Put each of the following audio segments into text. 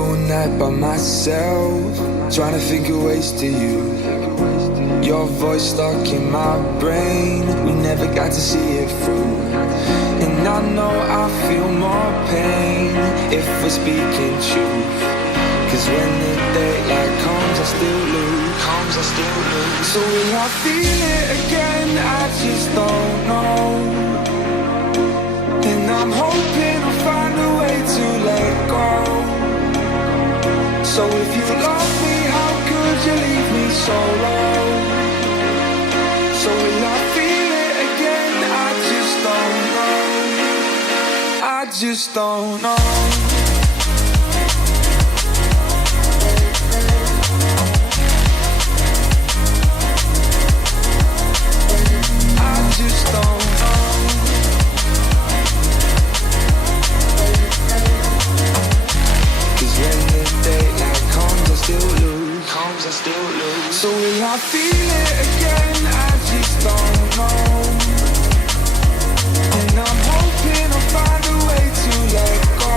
all night by myself, trying to think of ways to you. Your voice stuck in my brain, we never got to see it through. And I know I feel more pain if we're speaking truth. Cause when the daylight comes, I still lose. So will I feel it again? I just don't know. And I'm hoping I'll find a way to let go. So if you love me, how could you leave me so low? So will I feel it again? I just don't know. I just don't know. I just don't know. Cause when the daylight comes, I still lose. So will I feel it again? I just don't know. And I'm hoping I'll find a way to let go.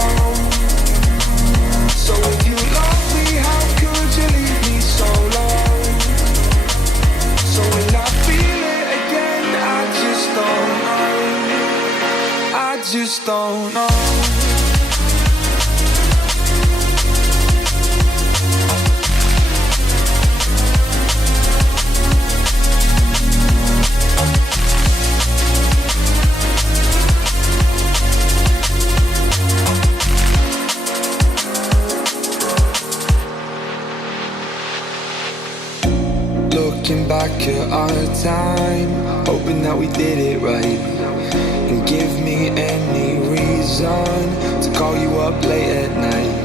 So if you love me, how could you leave me so low? So will I feel it again? I just don't know. I just don't know. Looking back at our time, hoping that we did it right. And give me any reason to call you up late at night.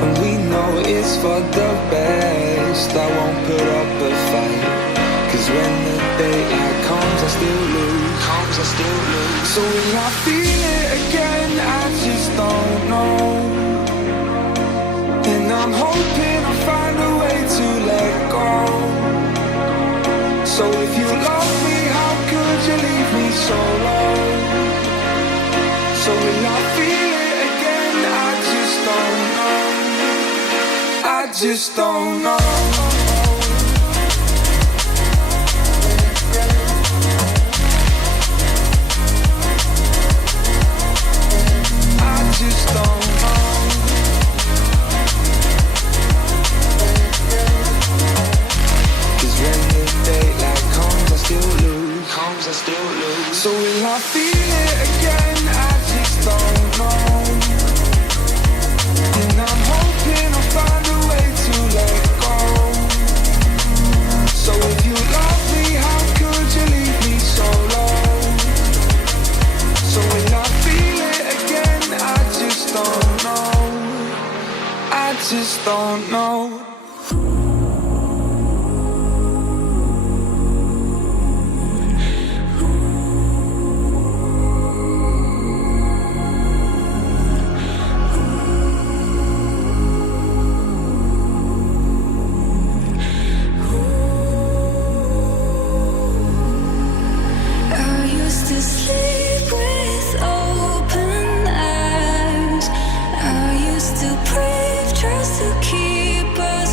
And we know it's for the best, I won't put up a fight. Cause when the daylight comes, I still lose. So will I feel it again? I just don't know. And I'm hoping I'll find a way to let go. So if you love me, how could you leave me so low? So will I feel it again? I just don't know. I just don't know. I just don't know. Cause when the daylight comes, I still lose. So will I feel it again? I just don't know. And I'm hoping I'll find a way to let go. So if you love me, how could you leave me so low? So will I feel it again? I just don't know. I just don't know. Just to keep us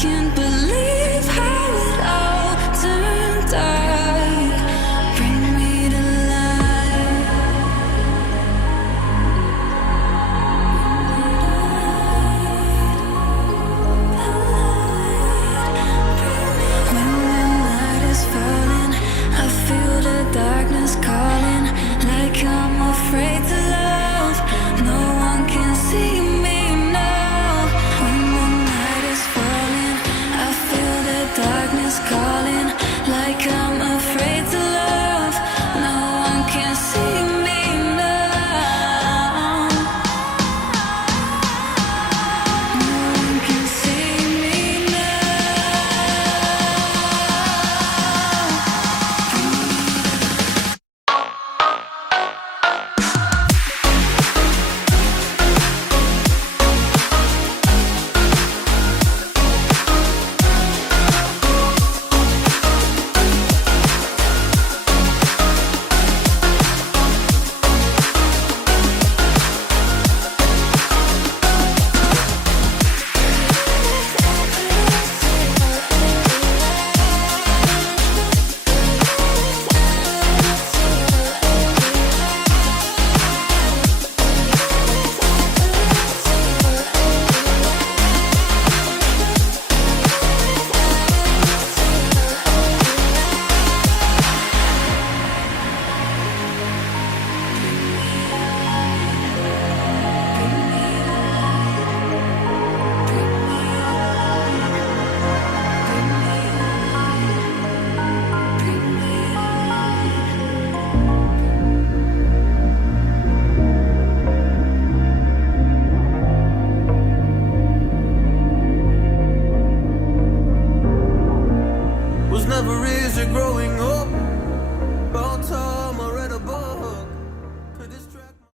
can't believe